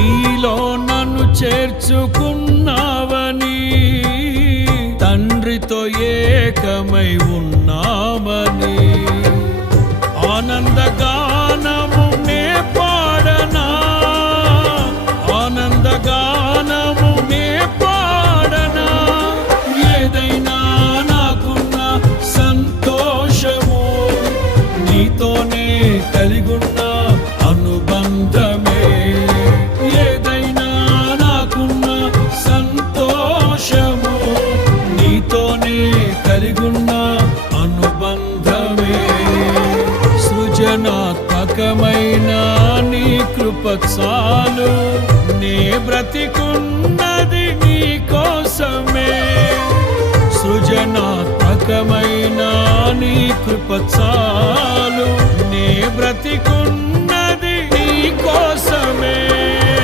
నీలో నన్ను చేర్చుకున్నావని, తండ్రితో ఏకమై ఉన్నామని, ఆనందగానము నే పాడనా, ఆనందగానము నే పాడనా. ఏదైనా నాకున్న సంతోషము నీతోనే కలిగున్న అనుబంధమే. ఏదైనా నాకున్న సంతోషము నీతోనే కలిగున్న అనుబంధమే. సృజనాత్మకమైన నీ కృప చాలు, నే బ్రతికున్నది నీ కోసమే. సృజనాత్మకమైన నీ కృప చాలు, నే బ్రతికున్నది నీ కోసమే.